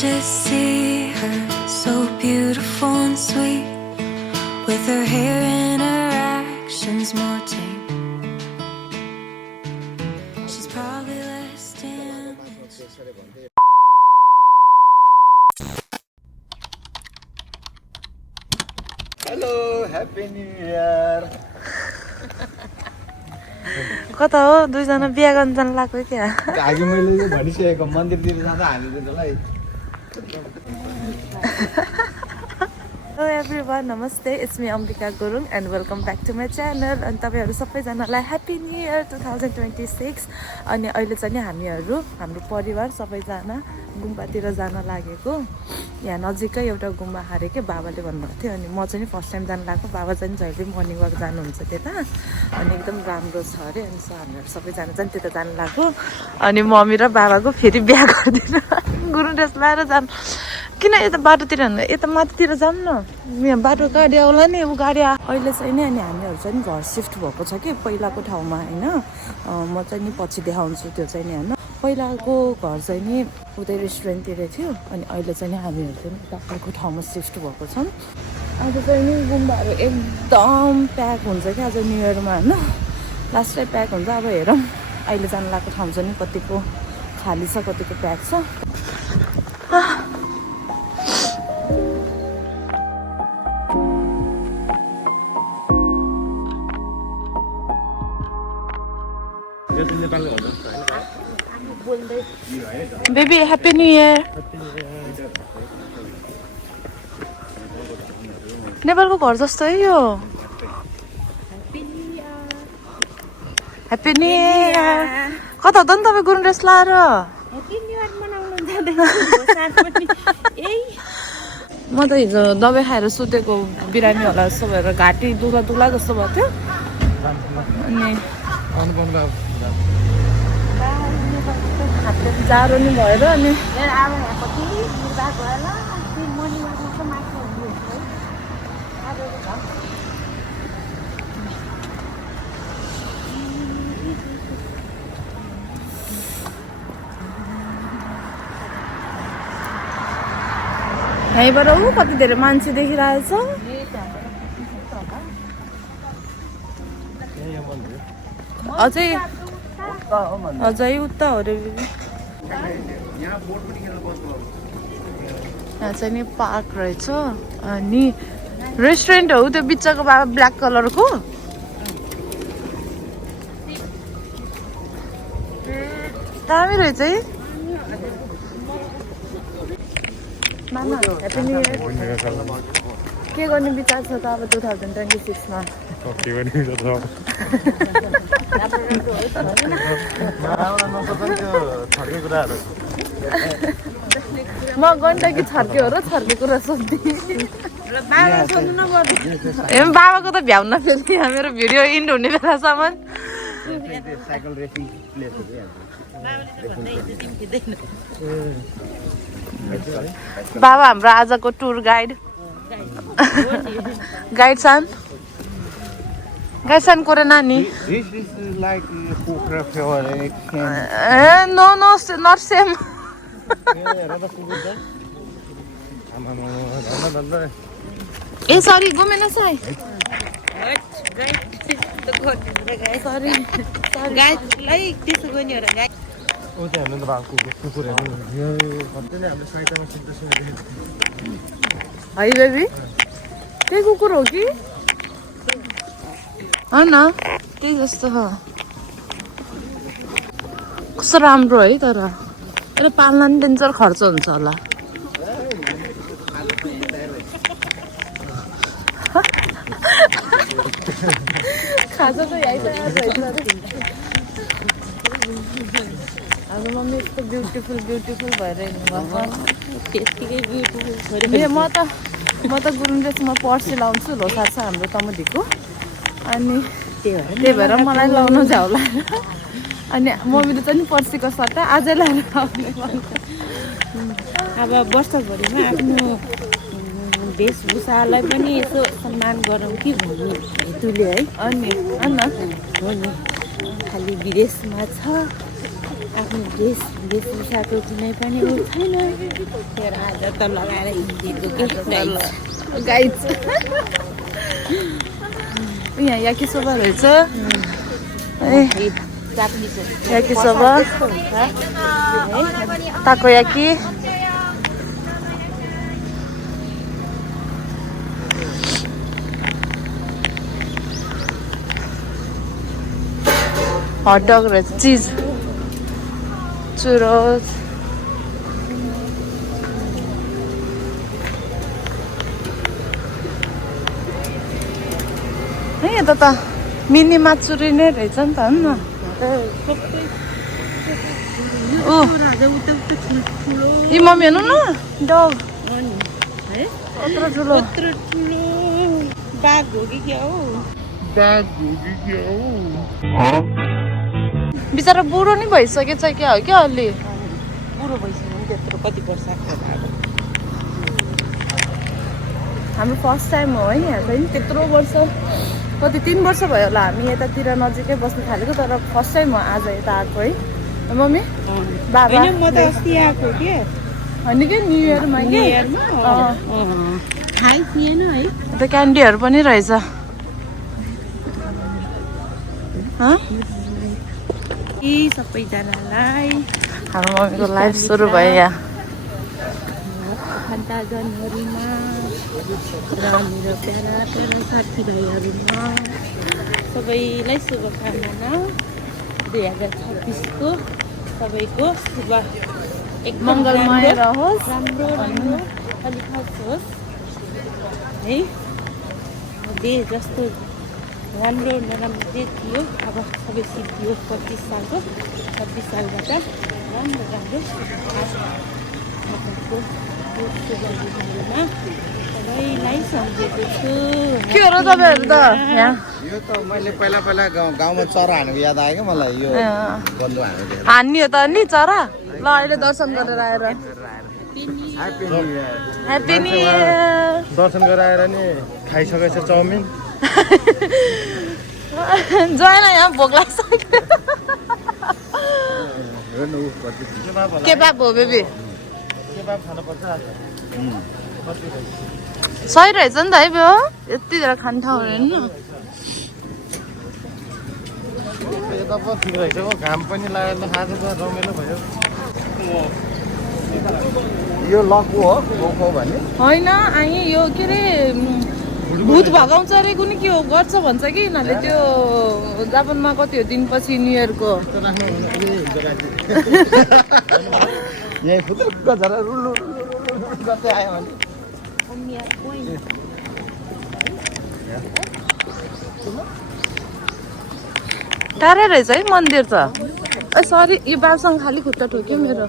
just see her, so beautiful and sweet, with her hair and her actions more tame. She's probably less damaged. Hello, Happy New Year. कता हो दुईजना बिहा गर्न जान लाग्यो क्या अघि मैले भनिसकेको मन्दिरतिर जाँदा हामी दुईजनालाई Hello everyone, namaste. It's me Ambika Gurung and welcome back to my channel. अनि तपाईहरु सबैजनालाई Happy New Year 2026. अनि अहिले चाहिँ नि हाम्रो परिवार सबैजना गुम्बातिर जान लागेको। यहाँ नजिकै एउटा गुम्बा हारे के बाबाले भन्नुभएको थियो अनि म चाहिँ फर्स्ट टाइम जान लागेको। बाबा चाहिँ जहिले मर्निङ वाक जानुहुन्छ त्यता अनि एकदम राम्रो छ अरे अनि हामीहरु सबैजना चाहिँ त्यता जान लाग्यो। अनि मम्मी र बाबाको फेरि बिहा गर्दिन गुरुङ ड्रेस लाएर जान किन यता बाटोतिर यता माथितिर जाऊँ न यहाँ बाटो गाडी आउला नि ऊ गाडी अहिले चाहिँ नि अनि हामीहरू चाहिँ नि घर सिफ्ट भएको छ कि पहिलाको ठाउँमा होइन म चाहिँ नि पछि देखाउँछु त्यो चाहिँ नि होइन पहिलाको घर चाहिँ नि उतै रेस्टुरेन्टतिर थियो अनि अहिले चाहिँ नि हामीहरू चाहिँ अर्को ठाउँमा सिफ्ट भएको छौँ आज चाहिँ नि गुम्बाहरू एकदम प्याक हुन्छ क्या आज न्यु इयरमा होइन लास्टै प्याक हुन्छ अब हेरौँ अहिले जानु लागेको ठाउँ चाहिँ नि कतिको खाली छ कतिको प्याक छ Baby, Happy New Year. नेपालको घर जस्तो है यो Happy New Year. कता हो त नि तपाईँ गुरुङ ड्रेस लाएर Happy New Year मनाउनु म त हिजो दबाई खाएर सुतेको बिरामी होला जस्तो भएर घाँटी दुख्ला दुख्ला जस्तो भएको थियो अनि जाडो नि भएर अनि यहीँबाट ऊ कति धेरै मान्छे देखिरहेछ अझै उता हो रे यहाँ चाहिँ नि पार्क रहेछ अनि रेस्टुरेन्ट हो त्यो बिचको बाबा ब्ल्याक कलरको दामी रहेछ है के गर्ने विचार छ त अब 2026 मा म गण्डकी छर्के हो र छर्के कुरा सोध्दै बाबाको त भ्याउन फेरि मेरो भिडियो इन्ड हुने बेलासम्म बाबा हाम्रो आजको टुर गाइड सान कोरे नानी नो नट सेम ए सरी घुमेन साई सरी है बेबी त्यही कुकुर हो कि होइन त्यही जस्तो हो कस्तो राम्रो है तर यसले पाल्न नि डेन्जर खर्च हुन्छ होला खाजा त यहीँ हाम्रो मम्मी यस्तो ब्युटिफुल भएर म त गुरुङ ड्रेसमा पर्सि लाउँछु लोसार छ हाम्रो तमुदीको अनि त्यही भएर मलाई लाउन झ्याउला अनि मम्मीले चाहिँ पर्सिको सट्टा आजै लाएर आउने अब वर्षभरिमा आफ्नो वेशभूषालाई पनि यसो सम्मान गरौँ कि भन्ने हेतुले है अनि हो नि खालि विदेशमा छ वेशभूषाको कुनै पनि उ छैन तेरो आज त लगाएर हिँडेको के गाइज यहाँ याकिसोबा रहेछ याकिसोबा ताकोयाकी हट डग रहेछ चिज चुरोस है यता त मिनी माचुरी नै रहेछ नि त होइन ओ यी मम्मी हेर्नु न डग यत्रो ठुलो बाघ हो कि क्या हो बिचरा बुढो नि भइसकेछ क्या हो क्या अलि बुढो भइसक्यो नि त्यत्रो कति वर्ष हाम्रो फर्स्ट टाइम हो है यहाँ चाहिँ त्यत्रो वर्ष कति 3 वर्ष भयो होला हामी यतातिर नजिकै बस्नु थालेको तर फर्स्ट टाइम हो आज यता आएको है मम्मी बाबा म त अस्ति आएको के होइन कि न्यु इयरमा थाहै थिएन है यता क्यान्डीहरू पनि रहेछ सबैजनालाई हाम्रो मम्मीको लाइफ सुरु भयो यहाँ आफन्त जनवरीमा र मेरो प्यारा प्यारा साथीभाइहरूमा सबैलाई शुभकामना 2026 को सबैको शुभ एकदम मङ्गलमय रहोस् राम्रो राम्रो अलि खास होस् है जे जस्तो राम्रो नराम्रो जे थियो अब सबै सिद्धियो 25 सालको 26 सालबाट राम्रो राम्रो शुभकामना सबैलाई सम्झेको छु के हो र तपाईँहरू त यहाँ यो त मैले पहिला गाउँमा चरा हानेको याद आयो क्या मलाई यो बन्दु हानेको हान्ने हो त नि चरा ल अहिले दर्शन गरेर आएर ह्याप्पी न्यु इयर दर्शन गराएर नि खाइसकेछ चाउमिन जाएन यहाँ भोक लाग्छ केबाब हो बेबी केबाब खानुपर्छ आज सही रहेछ नि त है ब्यो यति धेरै खाने ठाउँ होइन यता पो ठिक रहेछ हो घाम पनि लाग्यो आज त रमाइलो भयो यो लकु हो गोखो भन्ने होइन आएँ यो के अरे भूत भगाउँछ अरे कुनै के हो गर्छ भन्छ कि यिनीहरूले त्यो जापानमा कति हो दिनपछि न्यु इयरको यहीँ फुत्रुक्क झरा रुलु गर्दै आयो भने टाढै रहेछ है मन्दिर त ए सरी यो बालसँग खालि खुट्टा ठोक्यो मेरो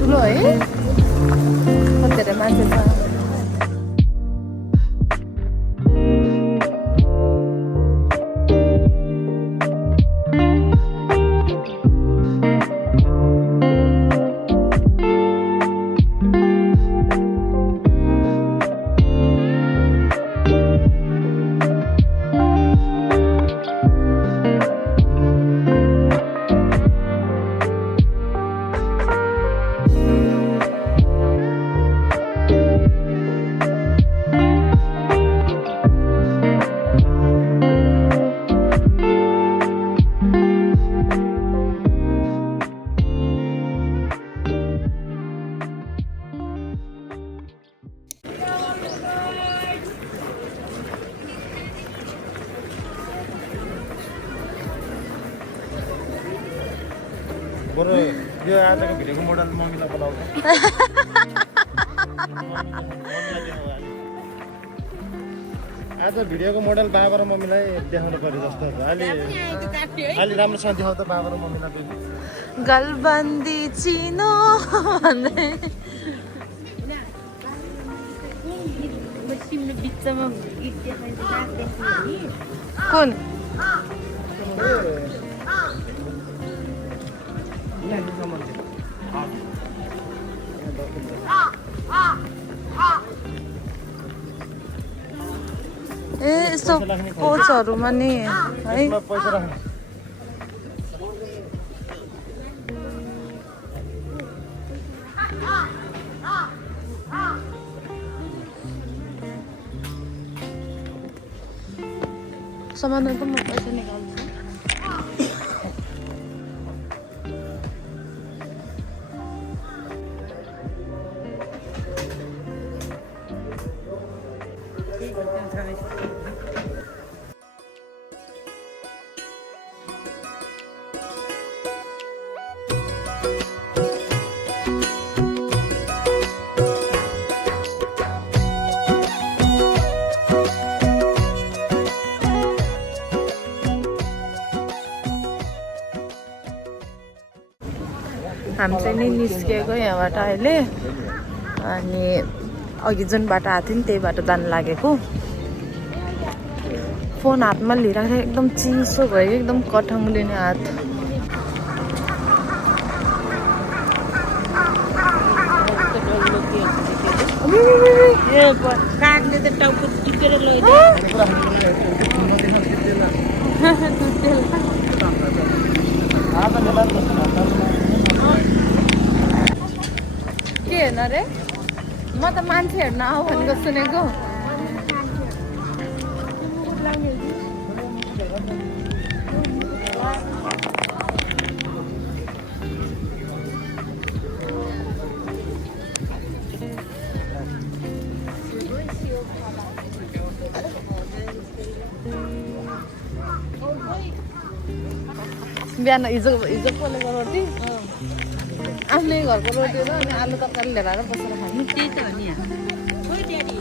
ठुलो है कति धेरै मान्छे छ बरु यो आजको भिडियोको मोडल मम्मीलाई बोलाउँछ आज भिडियोको मोडल बाबा र मम्मीलाई देखाउनु पर्यो जस्तो छ अलि राम्रोसँग देखाउ त बाबा र मम्मीलाई गलबन्दी चिनो भन्दै तिम्रो बिचमा इट देखाइन्छ नाक देख्ने नि कुन ए यस्तो कोचहरूमा नि है पैसा राख्नु समाधान त म पैसा निकाल्छु हामी चाहिँ नि निस्किएको यहाँबाट अहिले अनि अघि जुन बाटो आएको थियो नि त्यही बाटो जानु लागेको फोन हातमा लिइराखेको एकदम चिसो भयो एकदम कठङ्लिने हात कागले त टाउको टिपेर लैदियो के हेर्न रे म त मान्छे हेर्न आऊ भनेको सुनेको बिहान हिजो पोलेको रोटी आफ्नै घरको रोटी र अनि आलु तरकारी लिएर आएर बसेर खाने त्यही त हो नि खोइ ड्याडी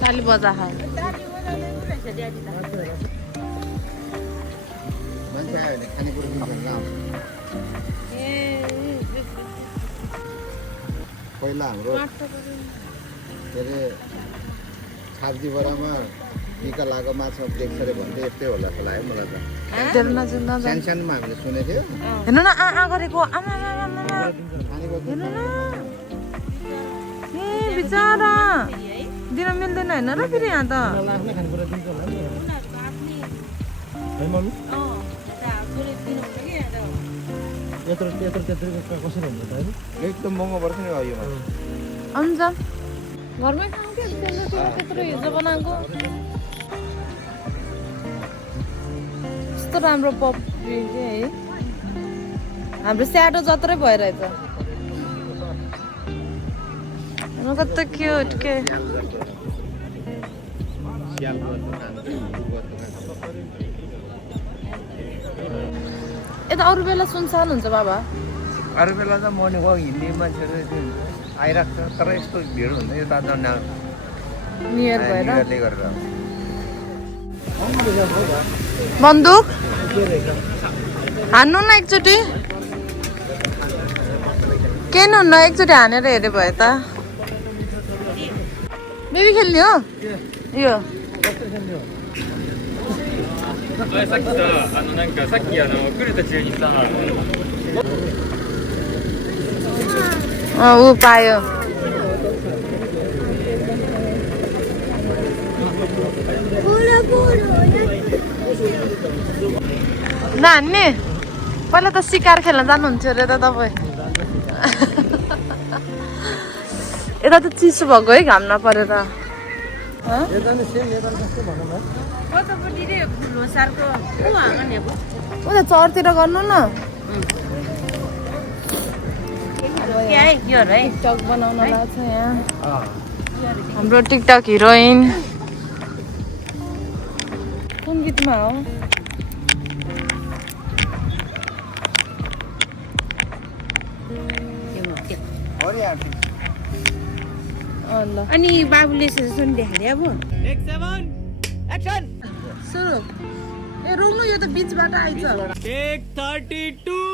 ताली बजा खा मान्छे आयो भने खानेकुरा किन्छ पहिला हाम्रो के अरे छाब्दी बडामा टिका लागेको माछा देख्छ अरे भन्दै यस्तै होला जस्तो लाग्यो मलाई त सानो सानोमा हामीले सुनेको थियो हेर्नु न आ गरेको आमा हेर्नु न ए बिचारा दिन मिल्दैन होइन र फेरि यहाँ त आफ्नै खानेकुरा दिन्छ होला नि है मम्मी यत्रो कसरी हुन्छ त होइन एकदम महँगो पर्छ नि यो माछा अन्त घरमै खाऊ क्या त्यत्रो हिजो बनाएको कस्तो राम्रो पप्पी के है हाम्रो स्याडो जत्रै भइरहेछ कस्तो क्युट के यता अरू बेला सुनसान हुन्छ बाबा अरू बेला त मर्निङ वाक हिँड्ने मान्छेहरू आइरहेको छ तर यस्तो भिड हुँदैन यो त नियर भएर नियरले गरेर बन्दुक हान्नु न एकचोटि के हुन्न एकचोटि हानेर हेरे भयो त बेबी खेल्ने हो यो ऊ पायो नानी पहिला त सिकार खेल्न जानुहुन्थ्यो अरे त तपाईँ यता त चिसो भएको है घाम नपरेर उता चरतिर गर्नु न टिकटक बनाउन लाग्छ यहाँ हाम्रो टिकटक हिरोइन कुन गीतमा हो अनि बाबुले सुन देखाले अब सुरु ए रुनु यो त बिचबाट आइज टेक 32